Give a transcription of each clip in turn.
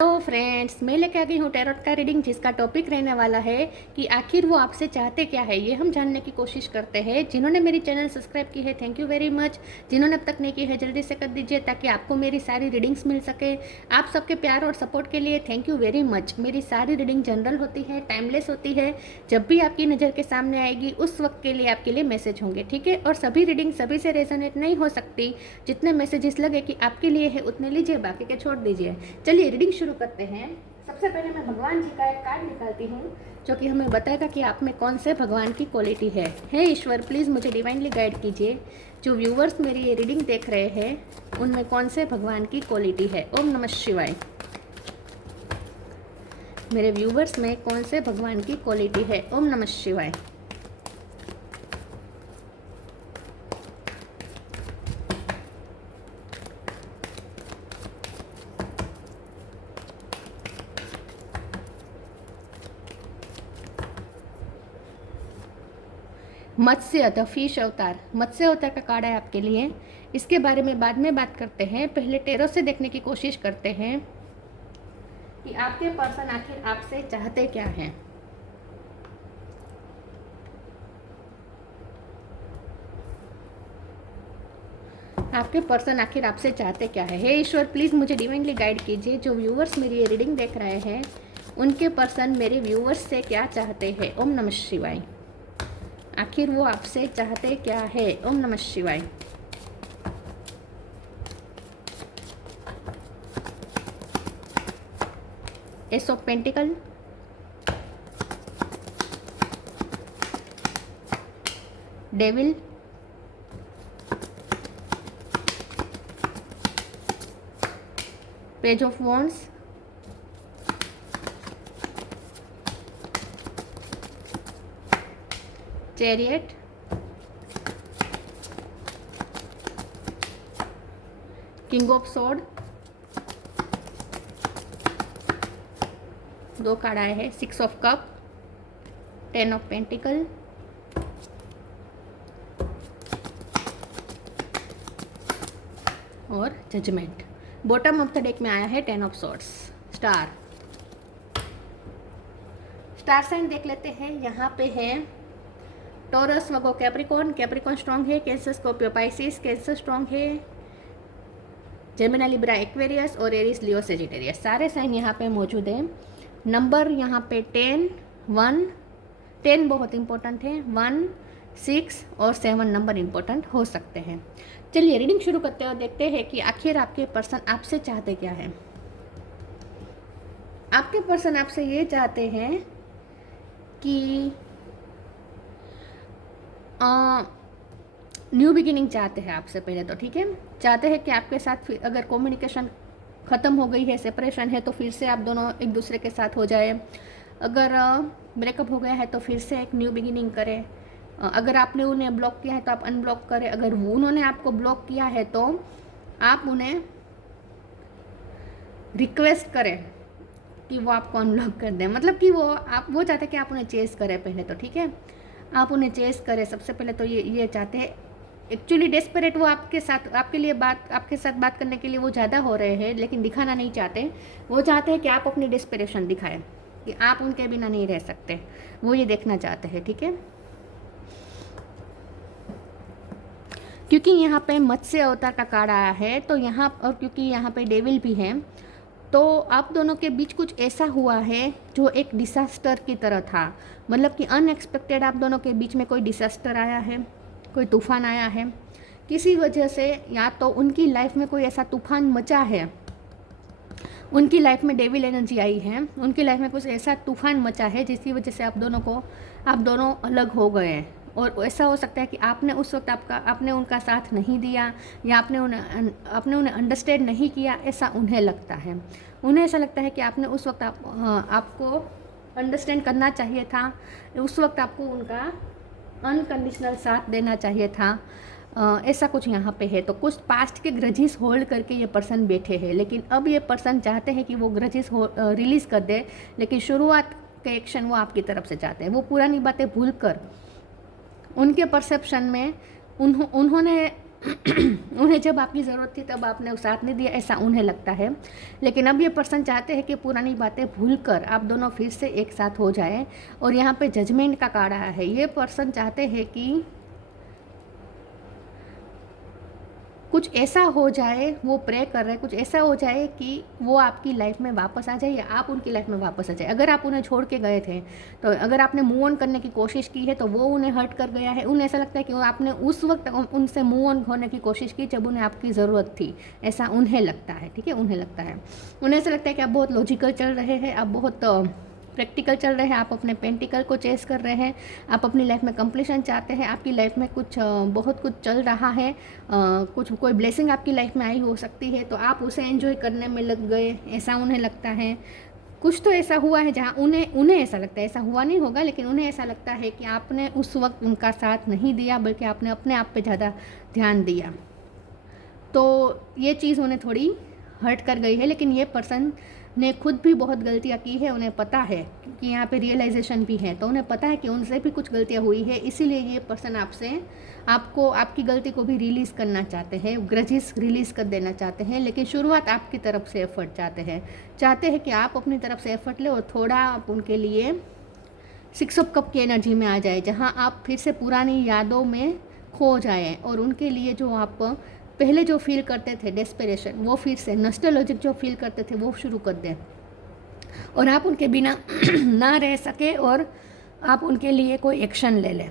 तो फ्रेंड्स, मैं लेके आ गई हूँ टैरोट का रीडिंग, जिसका टॉपिक रहने वाला है कि आखिर वो आपसे चाहते क्या है। ये हम जानने की कोशिश करते हैं। जिन्होंने मेरी चैनल सब्सक्राइब की है, थैंक यू वेरी मच। जिन्होंने अब तक नहीं की है, जल्दी से कर दीजिए ताकि आपको मेरी सारी रीडिंग्स मिल सके। आप सबके प्यार और सपोर्ट के लिए थैंक यू वेरी मच। मेरी सारी रीडिंग जनरल होती है, टाइमलेस होती है। जब भी आपकी नज़र के सामने आएगी उस वक्त के लिए आपके लिए मैसेज होंगे, ठीक है। और सभी रीडिंग सभी से रेजोनेट नहीं हो सकती। जितने मैसेजेस लगे कि आपके लिए है उतने लीजिए, बाकी के छोड़ दीजिए। चलिए रीडिंग शुरू करते हैं। सबसे पहले मैं भगवान जी का एक कार्ड निकालती हूँ जो कि हमें बताएगा कि आप में कौन से भगवान की क्वालिटी है। हे ईश्वर, प्लीज़ मुझे डिवाइनली गाइड कीजिए। जो व्यूवर्स मेरी ये रीडिंग देख रहे हैं उनमें कौन से भगवान की क्वालिटी है। ओम नमः शिवाय। मेरे व्यूवर्स में कौन से भगवान की क्वालिटी है। ओम नमः शिवाय। मत्स्य द फिश अवतार, मत्स्य अवतार का कार्ड है आपके लिए। इसके बारे में बाद में बात करते हैं। पहले टेरो से देखने की कोशिश करते हैं कि आपके पर्सन आखिर आपसे चाहते क्या हैं। आपके पर्सन आखिर आपसे चाहते क्या है। हे ईश्वर, प्लीज़ मुझे डिवाइनली गाइड कीजिए। जो व्यूवर्स मेरी ये रीडिंग देख रहे हैं उनके पर्सन मेरे व्यूवर्स से क्या चाहते हैं। ओम नमः शिवाय। आखिर वो आपसे चाहते क्या है। ओम नमः शिवाय। Ace of pentacle, devil, page of wands, chariot, king of sword, दो कार्ड आए हैं, six of cup, ten of pentacle, और judgement. Bottom of the deck में आया है ten of swords. Star, star sign देख लेते हैं। यहाँ पे है Taurus, Virgo, Capricorn. Capricorn strong है। Cancer, Scorpio, Pisces. Cancer strong है। जेमिनी, लिब्रा, एक्वेरियस और एरीज, लियो, सेजिटेरियस। सारे साइन यहाँ पे मौजूद हैं। नंबर यहाँ पे 10, 1, 10 बहुत इंपॉर्टेंट है। 1, 6 और 7 नंबर इंपॉर्टेंट हो सकते हैं। चलिए रीडिंग शुरू करते हैं और देखते हैं कि आखिर आपके पर्सन आपसे चाहते क्या है। आपके पर्सन आपसे ये चाहते हैं कि न्यू बिगिनिंग चाहते हैं आपसे पहले तो, ठीक है। चाहते हैं कि आपके साथ अगर कम्युनिकेशन ख़त्म हो गई है, सेपरेशन है, तो फिर से आप दोनों एक दूसरे के साथ हो जाए। अगर ब्रेकअप हो गया है तो फिर से एक न्यू बिगिनिंग करें। अगर आपने उन्हें ब्लॉक किया है तो आप अनब्लॉक करें। अगर उन्होंने आपको ब्लॉक किया है तो आप उन्हें रिक्वेस्ट करें कि वो आपको अनब्लॉक कर दें। मतलब कि वो चाहते हैं कि आप उन्हें चेस करें पहले तो, ठीक है। आप उन्हें चेस करें सबसे पहले तो। ये चाहते हैं एक्चुअली डेस्परेट। वो आपके साथ आपके साथ बात करने के लिए वो ज़्यादा हो रहे हैं, लेकिन दिखाना नहीं चाहते। वो चाहते हैं कि आप अपनी डेस्परेशन दिखाएं कि आप उनके बिना नहीं रह सकते। वो ये देखना चाहते हैं, ठीक है। क्योंकि यहाँ पे मत्स्य अवतार का कार्ड आया है तो यहाँ, और क्योंकि यहाँ पे डेविल भी है, तो आप दोनों के बीच कुछ ऐसा हुआ है जो एक डिसास्टर की तरह था। मतलब कि अनएक्सपेक्टेड आप दोनों के बीच में कोई डिसास्टर आया है, कोई तूफान आया है किसी वजह से। या तो उनकी लाइफ में कोई ऐसा तूफान मचा है, उनकी लाइफ में डेविल एनर्जी आई है, उनकी लाइफ में कुछ ऐसा तूफान मचा है जिसकी वजह से आप दोनों अलग हो गए हैं। और ऐसा हो सकता है कि आपने उस वक्त आपने उनका साथ नहीं दिया, या आपने उन्हें अंडरस्टैंड नहीं किया, ऐसा उन्हें लगता है। उन्हें ऐसा लगता है कि आपने उस वक्त आपको अंडरस्टैंड करना चाहिए था। उस वक्त आपको उनका अनकंडीशनल साथ देना चाहिए था। ऐसा कुछ यहाँ पे है। तो कुछ पास्ट के ग्रजेस होल्ड करके ये पर्सन बैठे हैं, लेकिन अब ये पर्सन चाहते हैं कि वो ग्रजेस रिलीज़ कर दे, लेकिन शुरुआत के एक्शन वो आपकी तरफ से चाहते हैं। वो पुरानी बातें भूल कर, उनके परसेप्शन में उन्होंने उन्हें जब आपकी ज़रूरत थी तब आपने साथ नहीं दिया, ऐसा उन्हें लगता है। लेकिन अब ये पर्सन चाहते हैं कि पुरानी बातें भूलकर आप दोनों फिर से एक साथ हो जाए। और यहाँ पे जजमेंट का कार्ड आया है। ये पर्सन चाहते हैं कि कुछ ऐसा हो जाए, वो प्रे कर रहे हैं, कुछ ऐसा हो जाए कि वो आपकी लाइफ में वापस आ जाए या आप उनकी लाइफ में वापस आ जाए। अगर आप उन्हें छोड़ के गए थे, तो अगर आपने मूव ऑन करने की कोशिश की है तो वो उन्हें हर्ट कर गया है। उन्हें ऐसा लगता है कि आपने उस वक्त उनसे मूव ऑन होने की कोशिश की जब उन्हें आपकी ज़रूरत थी, ऐसा उन्हें लगता है। ठीक है, उन्हें लगता है, उन्हें ऐसा लगता है कि आप बहुत लॉजिकल चल रहे हैं, आप बहुत प्रैक्टिकल चल रहे हैं, आप अपने पेंटिकल को चेस कर रहे हैं, आप अपनी लाइफ में कंप्लीशन चाहते हैं, आपकी लाइफ में कुछ बहुत कुछ चल रहा है, कुछ कोई ब्लेसिंग आपकी लाइफ में आई हो सकती है, तो आप उसे एंजॉय करने में लग गए, ऐसा उन्हें लगता है। कुछ तो ऐसा हुआ है जहाँ उन्हें ऐसा लगता है, ऐसा हुआ नहीं होगा लेकिन उन्हें ऐसा लगता है कि आपने उस वक्त उनका साथ नहीं दिया, बल्कि आपने अपने आप पे ज़्यादा ध्यान दिया। तो ये चीज़ उन्हें थोड़ी हर्ट कर गई है। लेकिन ये पर्सन ने खुद भी बहुत गलतियाँ की है, उन्हें पता है, क्योंकि यहाँ पे रियलाइजेशन भी है, तो उन्हें पता है कि उनसे भी कुछ गलतियाँ हुई है। इसीलिए ये पर्सन आपको आपकी गलती को भी रिलीज़ करना चाहते हैं, ग्रजेस रिलीज़ कर देना चाहते हैं। लेकिन शुरुआत आपकी तरफ से एफर्ट चाहते हैं कि आप अपनी तरफ से एफर्ट लें और थोड़ा आप उनके लिए 6 ऑफ कप की एनर्जी में आ जाए, जहाँ आप फिर से पुरानी यादों में खो जाएं और उनके लिए जो आप पहले जो फील करते थे डेस्परेशन, वो फिर से नॉस्टैल्जिक जो फील करते थे वो शुरू कर दें और आप उनके बिना ना रह सके और आप उनके लिए कोई एक्शन ले लें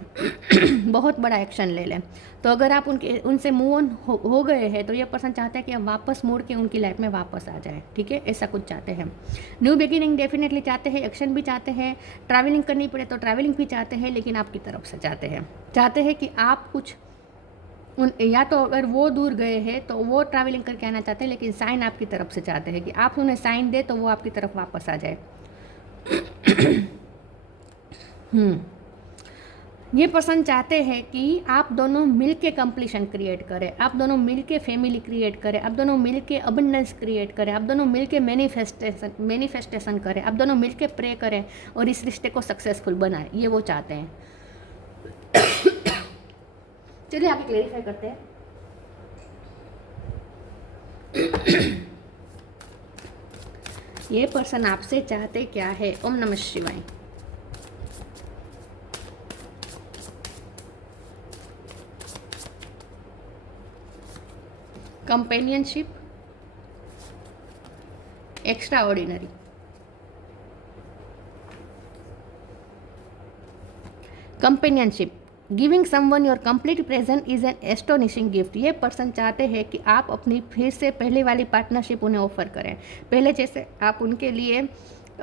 बहुत बड़ा एक्शन ले लें। तो अगर आप उनसे मूव ऑन हो गए हैं तो ये पर्सन चाहता है कि आप वापस मुड़ के उनकी लाइफ में वापस आ जाए। ठीक है, ऐसा कुछ चाहते हैं। न्यू बिगिनिंग डेफिनेटली चाहते हैं, एक्शन भी चाहते हैं, ट्रैवलिंग करनी पड़े तो ट्रैवलिंग भी चाहते हैं, लेकिन आपकी तरफ से चाहते हैं कि आप कुछ या तो अगर वो दूर गए हैं तो वो ट्रैवलिंग करके आना चाहते हैं, लेकिन साइन आपकी तरफ से चाहते हैं कि आप उन्हें साइन दे तो वो आपकी तरफ वापस आ जाए। ये पर्सन चाहते हैं कि आप दोनों मिलके कंप्लीशन क्रिएट करें, आप दोनों मिलके फैमिली क्रिएट करें, आप दोनों मिलके अबंडेंस क्रिएट करें, आप दोनों मिलके मैनिफेस्टेशन करें, आप दोनों मिलके प्रे करें और इस रिश्ते को सक्सेसफुल बनाएं। ये वो चाहते हैं। चलिए आगे क्लेरिफाई करते हैं। ये पर्सन आपसे चाहते क्या है? ओम नमः शिवाय। Companionship, extra ordinary. Companionship, giving someone your complete present is an astonishing gift. ये पर्सन चाहते हैं कि आप अपनी फिर से पहले वाली पार्टनरशिप उन्हें ऑफर करें। पहले जैसे आप उनके लिए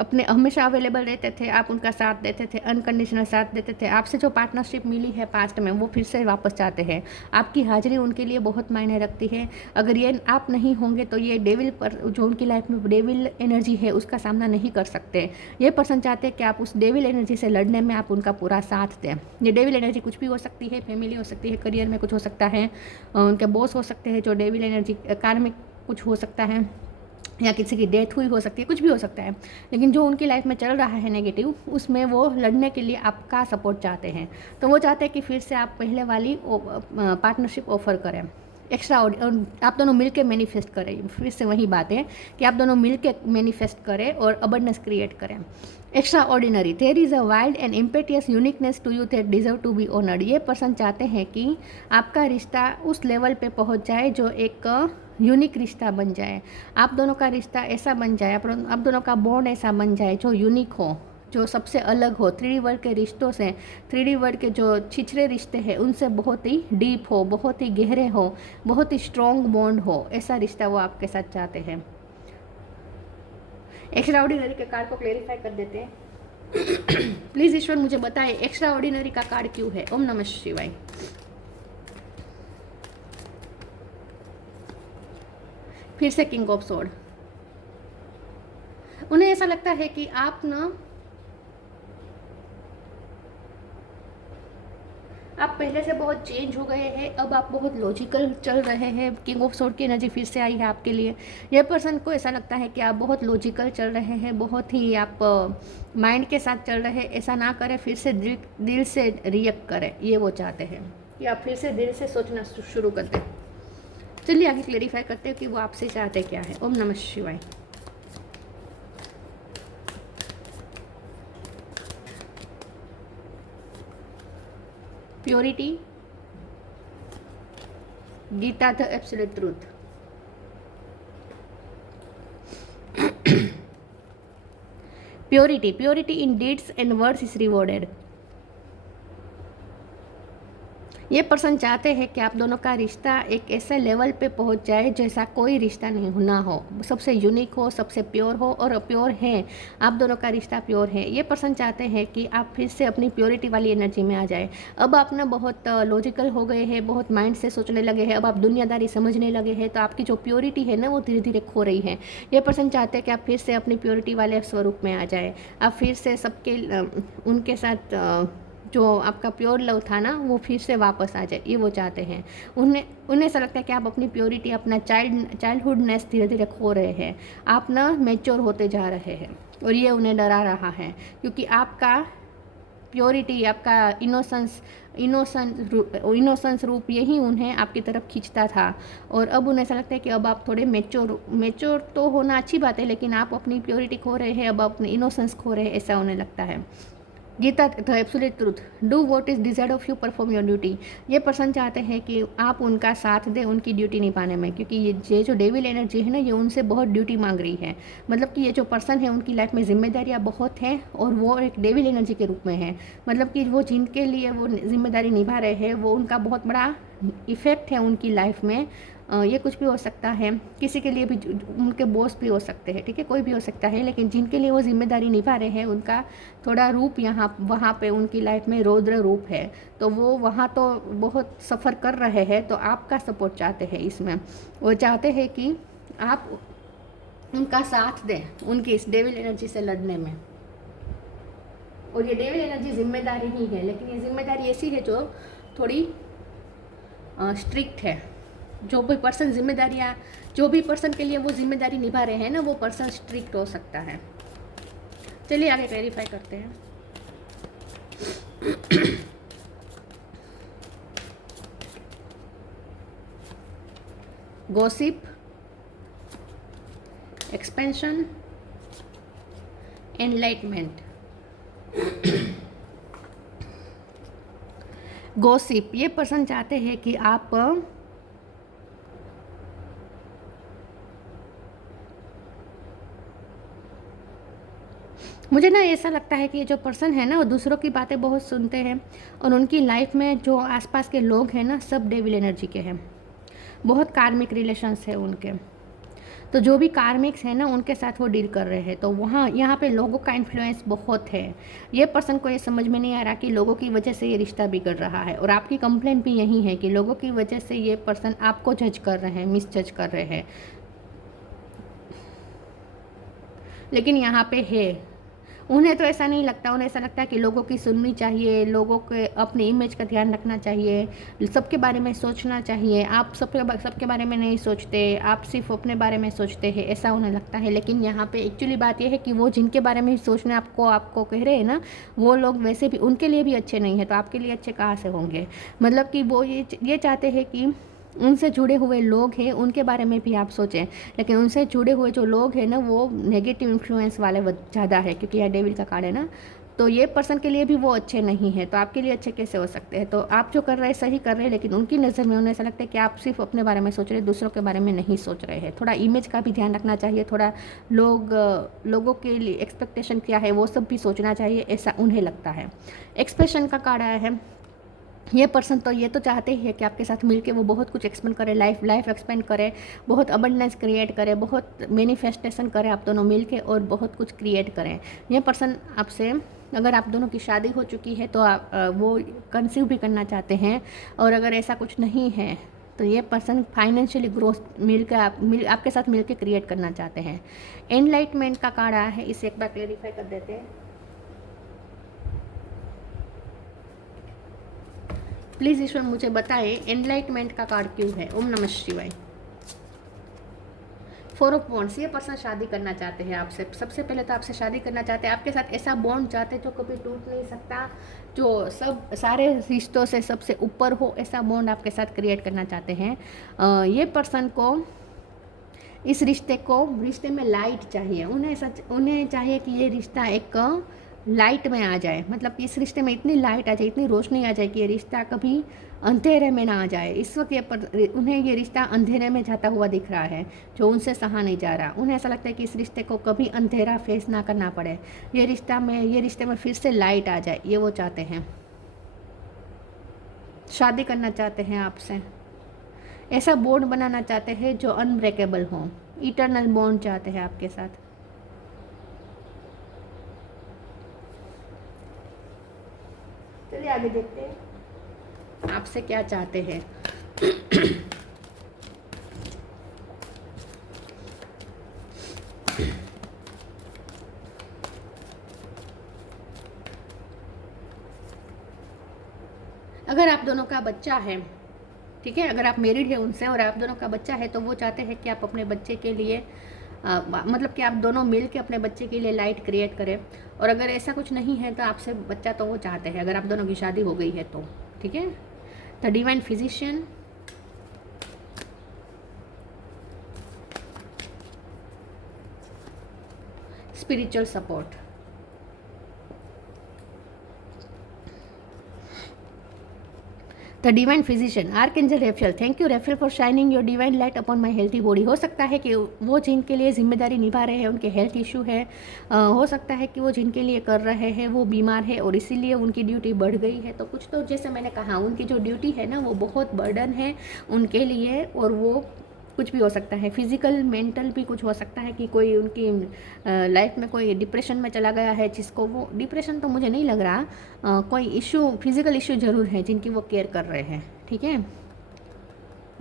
अपने हमेशा अवेलेबल रहते थे, आप उनका साथ देते थे, अनकंडीशनल साथ देते थे। आपसे जो पार्टनरशिप मिली है पास्ट में वो फिर से वापस चाहते हैं। आपकी हाजिरी उनके लिए बहुत मायने रखती है। अगर ये आप नहीं होंगे तो ये डेविल पर जो उनकी लाइफ में डेविल एनर्जी है उसका सामना नहीं कर सकते। ये पर्सन चाहते हैं कि आप उस डेविल एनर्जी से लड़ने में आप उनका पूरा साथ दें। ये डेविल एनर्जी कुछ भी हो सकती है, फैमिली हो सकती है, करियर में कुछ हो सकता है, उनके बॉस हो सकते हैं जो डेविल एनर्जी, कार्मिक कुछ हो सकता है, या किसी की डेथ हुई हो सकती है, कुछ भी हो सकता है। लेकिन जो उनकी लाइफ में चल रहा है नेगेटिव, उसमें वो लड़ने के लिए आपका सपोर्ट चाहते हैं। तो वो चाहते हैं कि फिर से आप पहले वाली पार्टनरशिप ऑफर करें, एक्स्ट्रा आप दोनों मिलके मैनिफेस्ट करें। फिर से वही बात है कि आप दोनों मिलके मैनिफेस्ट करें और अबंडेंस क्रिएट करें। Extraordinary, there is a wild and impetuous uniqueness to you that deserve to be honoured. ये पर्सन चाहते हैं कि आपका रिश्ता उस लेवल पे पहुंच जाए जो एक यूनिक रिश्ता बन जाए। आप दोनों का रिश्ता ऐसा बन जाए, आप दोनों का बॉन्ड ऐसा बन जाए जो यूनिक हो, जो सबसे अलग हो। 3D वर्ल्ड के रिश्तों से, 3D वर्ल्ड के जो छिछरे रिश्ते हैं उनसे बहुत ही डीप हो, बहुत ही गहरे हो, बहुत ही स्ट्रॉन्ग बॉन्ड हो, ऐसा रिश्ता वो आपके साथ चाहते हैं। एक्स्ट्रा ऑर्डिनरी के कार्ड को क्लेरिफाई कर देते हैं। प्लीज़ ईश्वर मुझे बताएं एक्स्ट्रा ऑर्डिनरी का कार्ड क्यों है? ओम नमः शिवाय। फिर से किंग ऑफ स्वॉर्ड। उन्हें ऐसा लगता है कि आप पहले से बहुत चेंज हो गए हैं, अब आप बहुत लॉजिकल चल रहे हैं। किंग ऑफ स्वॉर्ड की एनर्जी फिर से आई है आपके लिए। यह पर्सन को ऐसा लगता है कि आप बहुत लॉजिकल चल रहे हैं, बहुत ही आप माइंड के साथ चल रहे हैं। ऐसा ना करें, फिर से दिल से रिएक्ट करें, ये वो चाहते हैं कि आप फिर से दिल से सोचना शुरू कर दें। चलिए आगे क्लेरिफाई करते हैं कि वो आपसे चाहते क्या है। ओम नमः शिवाय। Purity, Gita the absolute truth. Purity in deeds and words is rewarded. ये पर्सन चाहते हैं कि आप दोनों का रिश्ता एक ऐसे लेवल पे पहुंच जाए जैसा कोई रिश्ता नहीं ना हो, सबसे यूनिक हो, सबसे प्योर हो, और प्योर है, आप दोनों का रिश्ता प्योर है। ये पर्सन चाहते हैं कि आप फिर से अपनी प्योरिटी वाली एनर्जी में आ जाए। अब आप ना बहुत लॉजिकल हो गए हैं, बहुत माइंड से सोचने लगे हैं, अब आप दुनियादारी समझने लगे हैं, तो आपकी जो प्योरिटी है ना वो धीरे धीरे खो रही है। ये पर्सन चाहते हैं कि आप फिर से अपनी प्योरिटी वाले स्वरूप में आ जाए, आप फिर से सबके उनके साथ जो आपका प्योर लव था ना वो फिर से वापस आ जाए, ये वो चाहते हैं। उन्हें ऐसा लगता है कि आप अपनी प्योरिटी, अपना चाइल्डहुडनेस धीरे धीरे खो रहे हैं, आप ना मैच्योर होते जा रहे हैं, और ये उन्हें डरा रहा है क्योंकि आपका प्योरिटी, आपका इनोसेंस रूप यही उन्हें आपकी तरफ खींचता था। और अब उन्हें ऐसा लगता है कि अब आप थोड़े मैच्योर तो होना अच्छी बात है, लेकिन आप अपनी प्योरिटी खो रहे हैं, अब अपने इनोसेंस खो रहे हैं, ऐसा उन्हें लगता है। Gita the absolute truth, do what is desired of you, perform your duty. ये पर्सन चाहते हैं कि आप उनका साथ दें उनकी ड्यूटी निभाने में, क्योंकि ये जो डेविल एनर्जी है ना ये उनसे बहुत ड्यूटी मांग रही है। मतलब कि ये जो पर्सन है उनकी लाइफ में जिम्मेदारियाँ बहुत हैं, और वो एक डेविल एनर्जी के रूप में है। मतलब कि वो जिनके लिए वो जिम्मेदारी निभा रहे हैं वो उनका बहुत बड़ा इफ़ेक्ट है उनकी लाइफ में। ये कुछ भी हो सकता है, किसी के लिए भी, उनके बॉस भी हो सकते हैं, ठीक है, कोई भी हो सकता है, लेकिन जिनके लिए वो जिम्मेदारी निभा रहे हैं उनका थोड़ा रूप यहाँ वहाँ पे उनकी लाइफ में रौद्र रूप है, तो वो वहाँ तो बहुत सफ़र कर रहे हैं। तो आपका सपोर्ट चाहते हैं इसमें, वो चाहते हैं कि आप उनका साथ दें उनकी इस डेविल एनर्जी से लड़ने में। और ये डेविल एनर्जी जिम्मेदारी ही है, लेकिन ये जिम्मेदारी ऐसी है जो थोड़ी स्ट्रिक्ट है। जो भी पर्सन जिम्मेदारियाँ, जो भी पर्सन के लिए वो जिम्मेदारी निभा रहे हैं ना वो पर्सन स्ट्रिक्ट हो सकता है। चलिए आगे क्लैरिफाई करते हैं। Gossip, expansion, enlightenment. गॉसिप, ये पर्सन चाहते हैं कि आप मुझे ना ऐसा लगता है कि ये जो पर्सन है ना वो दूसरों की बातें बहुत सुनते हैं, और उनकी लाइफ में जो आसपास के लोग हैं ना सब डेविल एनर्जी के हैं, बहुत कार्मिक रिलेशंस है उनके। तो जो भी कार्मिक्स हैं ना उनके साथ वो डील कर रहे हैं, तो वहाँ यहाँ पे लोगों का इन्फ्लुएंस बहुत है। ये पर्सन को ये समझ में नहीं आ रहा कि लोगों की वजह से ये रिश्ता बिगड़ रहा है, और आपकी कंप्लेंट भी यही है कि लोगों की वजह से ये पर्सन आपको जज कर रहे हैं, मिस जज कर रहे हैं। लेकिन यहाँ पे है, उन्हें तो ऐसा नहीं लगता, उन्हें ऐसा लगता है कि लोगों की सुननी चाहिए, लोगों के अपनी इमेज का ध्यान रखना चाहिए, सबके बारे में सोचना चाहिए। आप सबके बारे में नहीं सोचते, आप सिर्फ अपने बारे में सोचते हैं, ऐसा उन्हें लगता है। लेकिन यहाँ पे एक्चुअली बात यह है कि वो जिनके बारे में सोचने आपको कह रहे हैं ना वो लोग वैसे भी उनके लिए भी अच्छे नहीं है, तो आपके लिए अच्छे कहाँ से होंगे। मतलब कि वो ये चाहते हैं कि उनसे जुड़े हुए लोग हैं उनके बारे में भी आप सोचें, लेकिन उनसे जुड़े हुए जो लोग हैं ना वो नेगेटिव इन्फ्लुएंस वाले ज़्यादा है, क्योंकि यह डेविल का कार्ड है ना। तो ये पर्सन के लिए भी वो अच्छे नहीं है, तो आपके लिए अच्छे कैसे हो सकते हैं। तो आप जो कर रहे हैं सही कर रहे हैं, लेकिन उनकी नज़र में उन्हें ऐसा लगता है कि आप सिर्फ अपने बारे में सोच रहे हैं, दूसरों के बारे में नहीं सोच रहे हैं। थोड़ा इमेज का भी ध्यान रखना चाहिए, थोड़ा लोगों के लिए एक्सपेक्टेशन क्या है वो सब भी सोचना चाहिए, ऐसा उन्हें लगता है। एक्सप्रेशन का कार्ड आया है। ये पर्सन तो ये तो चाहते ही है कि आपके साथ मिलके वो बहुत कुछ एक्सपेंड करे, लाइफ एक्सपेंड करे, बहुत अबंडेंस क्रिएट करे, बहुत मैनिफेस्टेशन करे आप दोनों मिलके, और बहुत कुछ क्रिएट करें। ये पर्सन आपसे, अगर आप दोनों की शादी हो चुकी है तो वो कंसीव भी करना चाहते हैं, और अगर ऐसा कुछ नहीं है तो ये पर्सन फाइनेंशियली ग्रोथ आपके साथ मिलके क्रिएट करना चाहते हैं। एनलाइटमेंट का कार्ड आया है, इसे एक बार क्लेरिफाई कर देते हैं। प्लीज़ ईश्वर मुझे बताएं एनलाइटमेंट का कार्ड क्यों है। ओम नमः शिवाय। 4 ऑफ वॉन्ड्स, ये पर्सन शादी करना चाहते हैं आपसे। सबसे पहले तो आपसे शादी करना चाहते हैं, आपके साथ ऐसा बॉन्ड चाहते हैं जो कभी टूट नहीं सकता, जो सब सारे रिश्तों से सबसे ऊपर हो, ऐसा बॉन्ड आपके साथ क्रिएट करना चाहते हैं। ये पर्सन को इस रिश्ते में लाइट चाहिए। उन्हें चाहिए कि ये रिश्ता एक लाइट में आ जाए, मतलब कि इस रिश्ते में इतनी लाइट आ जाए, इतनी रोशनी आ जाए कि ये रिश्ता कभी अंधेरे में ना आ जाए। इस वक्त उन्हें ये रिश्ता अंधेरे में जाता हुआ दिख रहा है, जो उनसे सहा नहीं जा रहा। उन्हें ऐसा लगता है कि इस रिश्ते को कभी अंधेरा फेस ना करना पड़े, ये रिश्ते में फिर से लाइट आ जाए, ये वो चाहते हैं। शादी करना चाहते हैं आपसे, ऐसा बॉन्ड बनाना चाहते हैं जो अनब्रेकेबल हो, इटर्नल बॉन्ड चाहते हैं आपके साथ। चलिए आगे देखते हैं आपसे क्या चाहते हैं। अगर आप दोनों का बच्चा है, ठीक है, अगर आप मैरिड है उनसे और आप दोनों का बच्चा है, तो वो चाहते हैं कि आप अपने बच्चे के लिए मतलब कि आप दोनों मिल के अपने बच्चे के लिए लाइट क्रिएट करें। और अगर ऐसा कुछ नहीं है तो आपसे बच्चा तो वो चाहते हैं, अगर आप दोनों की शादी हो गई है तो, ठीक है। The divine physician, spiritual support, the divine physician, archangel रेफेल। Thank you रेफेल for shining your divine light upon my healthy body. हो सकता है कि वो जिनके लिए जिम्मेदारी निभा रहे हैं उनके हेल्थ इशू है, हो सकता है कि वो जिनके लिए कर रहे हैं वो बीमार है और इसीलिए उनकी ड्यूटी बढ़ गई है। तो कुछ तो जैसे मैंने कहा, उनकी जो ड्यूटी है ना वो बहुत बर्डन है उनके लिए, और वो कुछ भी हो सकता है, फिजिकल मेंटल भी कुछ हो सकता है कि कोई उनकी लाइफ में कोई डिप्रेशन में चला गया है, जिसको वो डिप्रेशन तो मुझे नहीं लग रहा, कोई इशू, फिजिकल इशू ज़रूर है जिनकी वो केयर कर रहे हैं, ठीक है।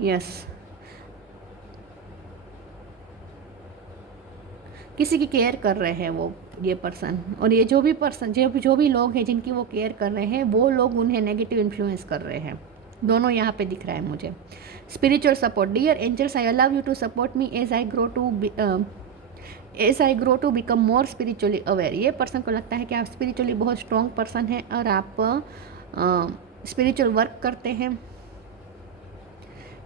यस, किसी की केयर कर रहे हैं वो, ये पर्सन, और ये जो भी लोग हैं जिनकी वो केयर कर रहे हैं वो लोग उन्हें नेगेटिव इन्फ्लुएंस कर रहे हैं। दोनों यहाँ पे दिख रहा है मुझे। Spiritual support, dear angels, I allow you to support me as I grow to become more spiritually aware. ये पर्सन को लगता है कि आप स्पिरिचुअली बहुत स्ट्रॉन्ग पर्सन हैं और आप स्पिरिचुअल वर्क करते हैं।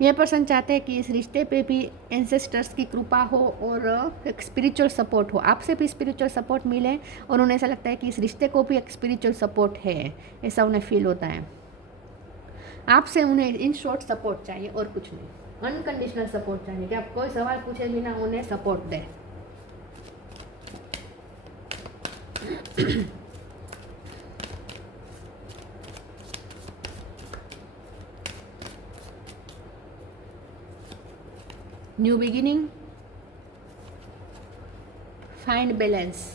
यह पर्सन चाहते हैं कि इस रिश्ते पे भी एंसेस्टर्स की कृपा हो और एक स्पिरिचुअल सपोर्ट हो, आपसे भी स्पिरिचुअल सपोर्ट मिले, और उन्हें ऐसा लगता है कि इस रिश्ते को भी एक स्पिरिचुअल सपोर्ट है, ऐसा उन्हें फील होता है। आपसे उन्हें इन शॉर्ट सपोर्ट चाहिए और कुछ नहीं, अनकंडीशनल सपोर्ट चाहिए कि आप कोई सवाल पूछे बिना उन्हें सपोर्ट दें। New beginning, find balance.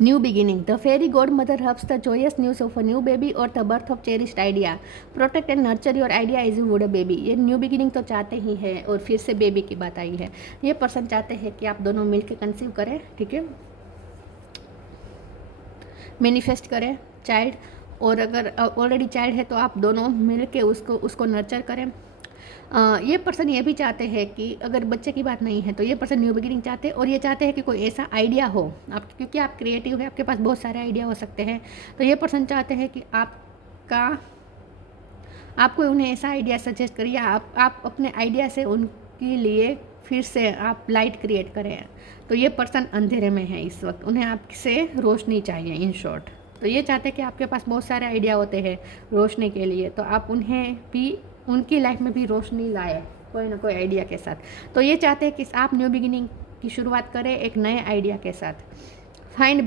New beginning, the fairy godmother hubs the joyous news of a new baby और the birth of cherished idea. Protect and nurture your idea as you would a baby. ये new beginning तो चाहते ही है, और फिर से baby की बात आई है। ये पर्सन चाहते हैं कि आप दोनों मिलकर कंसीव करें, ठीक है, मैनिफेस्ट करें चाइल्ड, और अगर ऑलरेडी चाइल्ड है तो आप दोनों मिल के उसको नर्चर करें। ये पर्सन ये भी चाहते हैं कि अगर बच्चे की बात नहीं है तो ये पर्सन न्यू बिगिनिंग चाहते हैं, और ये चाहते हैं कि कोई ऐसा आइडिया हो आप, क्योंकि आप क्रिएटिव है, आपके पास बहुत सारे आइडिया हो सकते हैं, तो ये पर्सन चाहते हैं कि आपको उन्हें ऐसा आइडिया सजेस्ट करिए, आप अपने आइडिया से उनके लिए फिर से आप लाइट क्रिएट करें। तो ये पर्सन अंधेरे में है इस वक्त, उन्हें आपसे रोशनी चाहिए इन शॉर्ट। तो ये चाहते हैं कि आपके पास बहुत सारे आइडिया होते हैं रोशनी के लिए, तो आप उन्हें भी उनकी लाइफ में भी रोशनी लाए कोई ना कोई आइडिया के साथ। तो ये चाहते हैं कि आप न्यू बिगिनिंग की शुरुआत करें एक नए आइडिया के साथ। Find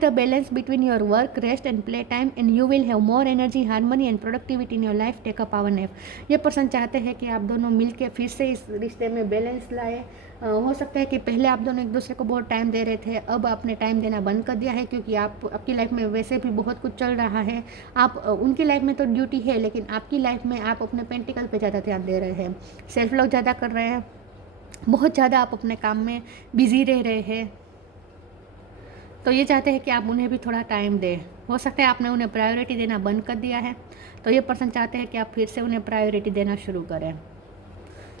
the balance between your work, rest and play time and you will have more energy, harmony and productivity in your life. Take a power nap. ये पर्सन चाहते हैं कि आप दोनों मिलकर फिर से इस रिश्ते में बैलेंस लाए। हो सकता है कि पहले आप दोनों एक दूसरे को बहुत टाइम दे रहे थे, अब आपने टाइम देना बंद कर दिया है, क्योंकि आपकी लाइफ में वैसे भी बहुत कुछ चल रहा है। आप उनकी लाइफ में तो ड्यूटी है, लेकिन आपकी लाइफ में आप अपने पेंटिकल पे ज़्यादा ध्यान दे रहे हैं, सेल्फ लव ज़्यादा कर रहे हैं, बहुत ज़्यादा आप अपने काम में बिजी रह रहे हैं। तो ये चाहते हैं कि आप उन्हें भी थोड़ा टाइम दें। हो सकता है आपने उन्हें प्रायोरिटी देना बंद कर दिया है, तो ये पर्सन चाहते हैं कि आप फिर से उन्हें प्रायोरिटी देना शुरू करें।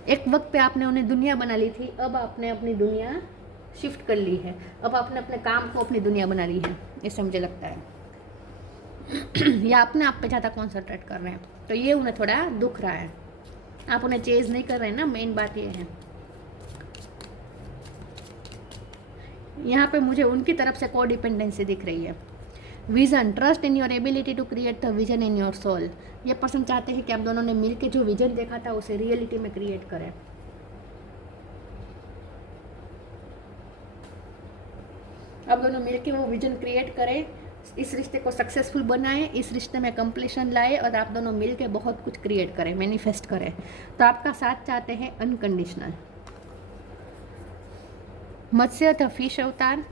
एक वक्त पे आपने उन्हें दुनिया बना ली थी, अब आपने अपनी दुनिया शिफ्ट कर ली है, अब आपने अपने काम को अपनी दुनिया बना ली है, इससे मुझे लगता है। या अपने आप पे ज़्यादा कॉन्सेंट्रेट कर रहे हैं, तो ये उन्हें थोड़ा दुख रहा है। आप उन्हें चेज नहीं कर रहे हैं ना, मेन बात ये है। यहाँ पे मुझे उनकी तरफ से को डिपेंडेंसी दिख रही है। Vision, trust in your ability to create the vision in your soul. ये पर्सन चाहते हैं कि आप दोनों ने मिलकर जो विजन देखा था उसे रियलिटी में क्रिएट करें। आप दोनों मिलकर वो विजन क्रिएट करें, इस रिश्ते को सक्सेसफुल बनाएं, इस रिश्ते में कंप्लीशन लाए और आप दोनों मिलकर बहुत कुछ क्रिएट करें, मैनिफेस्ट करें। तो आपका साथ चाहते हैं अनकंडीशनल। मत्स्य द फिश अवतार,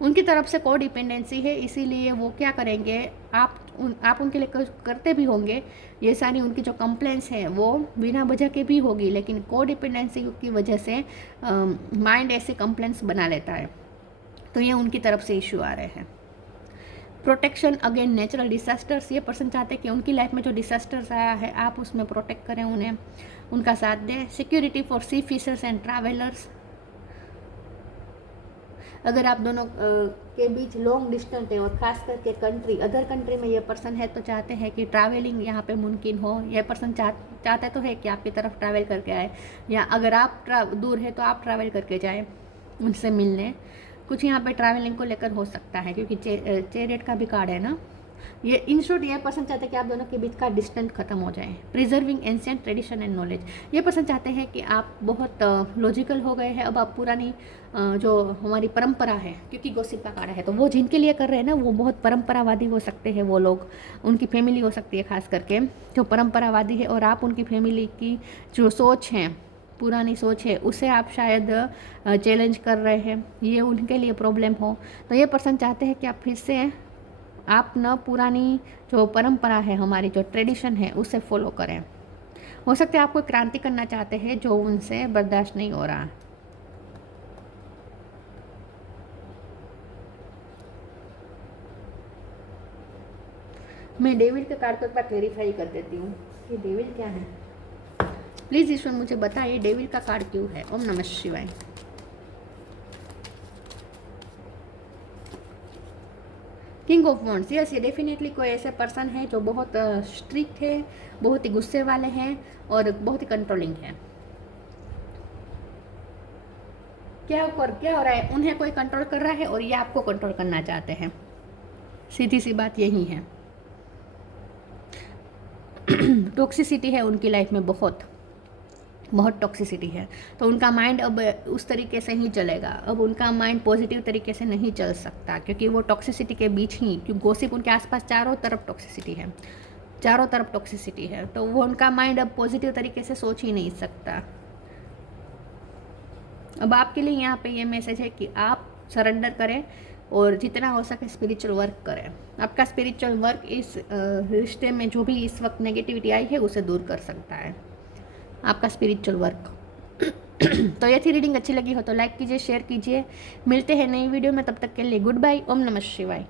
उनकी तरफ से को डिपेंडेंसी है, इसीलिए वो क्या करेंगे, आप उनके लिए कुछ करते भी होंगे। ये सारी उनकी जो कंप्लेंट्स हैं वो बिना वजह के भी होगी, लेकिन को डिपेंडेंसी की वजह से माइंड ऐसे कंप्लेंट्स बना लेता है, तो ये उनकी तरफ से इशू आ रहे हैं। प्रोटेक्शन अगेंस्ट नेचुरल डिसास्टर्स, ये पर्सन चाहते हैं कि उनकी लाइफ में जो डिसास्टर्स आया है आप उसमें प्रोटेक्ट करें, उन्हें उनका साथ दें। Security for sea fishers and travellers, अगर आप दोनों के बीच लॉन्ग डिस्टेंस है और ख़ास करके अदर कंट्री में ये पर्सन है, तो चाहते हैं कि ट्रैवलिंग यहाँ पे मुमकिन हो। यह पर्सन चाहते तो है कि आपकी तरफ ट्रैवल करके आए, या अगर आप दूर है तो आप ट्रैवल करके जाएं उनसे मिलने। कुछ यहाँ पे ट्रैवलिंग को लेकर हो सकता है, क्योंकि चैरियट का भी कार्ड है ना। ये इन शॉर्ट ये पर्सन चाहते हैं कि आप दोनों के बीच का डिस्टेंस खत्म हो जाए। Preserving ancient tradition and knowledge, ये पर्सन चाहते हैं कि आप बहुत लॉजिकल हो गए हैं, अब आप पुरानी जो हमारी परंपरा है, क्योंकि गॉसिप का कार्ड है, तो वो जिनके लिए कर रहे हैं ना वो बहुत परंपरावादी हो सकते हैं। वो लोग, उनकी फैमिली हो सकती है खास करके जो परंपरावादी है, और आप उनकी फैमिली की जो सोच है, पुरानी सोच है, उसे आप शायद चैलेंज कर रहे हैं, ये उनके लिए प्रॉब्लम हो। तो ये पर्सन चाहते हैं कि आप फिर से आप न पुरानी जो परंपरा है, हमारी जो ट्रेडिशन है, उसे फॉलो करें। हो सकता है आप कोई क्रांति करना चाहते हैं जो उनसे बर्दाश्त नहीं हो रहा। मैं डेविल के कार्ड को एक बार क्लेरिफाई कर देती हूँ कि डेविल क्या है। प्लीज़ ईश्वर मुझे बताइए डेविल का कार्ड क्यों है। ओम नमः शिवाय। किंग ऑफ वॉन्ड्स, यस, ये डेफिनेटली कोई ऐसे पर्सन है जो बहुत स्ट्रिक्ट है, बहुत ही गुस्से वाले हैं और बहुत ही कंट्रोलिंग है। क्या हो रहा है, उन्हें कोई कंट्रोल कर रहा है और ये आपको कंट्रोल करना चाहते हैं। सीधी सी बात यही है। टॉक्सिसिटी है उनकी लाइफ में, बहुत टॉक्सिसिटी है, तो उनका माइंड अब उस तरीके से ही चलेगा। अब उनका माइंड पॉजिटिव तरीके से नहीं चल सकता, क्योंकि वो टॉक्सिसिटी के बीच ही, क्योंकि गॉसिप उनके आसपास चारों तरफ टॉक्सिसिटी है, तो वो उनका माइंड अब पॉजिटिव तरीके से सोच ही नहीं सकता। अब आपके लिए यहाँ पे ये मैसेज है कि आप सरेंडर करें और जितना हो सके स्पिरिचुअल वर्क करें। आपका स्पिरिचुअल वर्क इस रिश्ते में जो भी इस वक्त नेगेटिविटी आई है उसे दूर कर सकता है, आपका स्पिरिचुअल वर्क। तो ये थी रीडिंग, अच्छी लगी हो तो लाइक कीजिए, शेयर कीजिए। मिलते हैं नई वीडियो में, तब तक के लिए गुड बाय। ओम नमः शिवाय।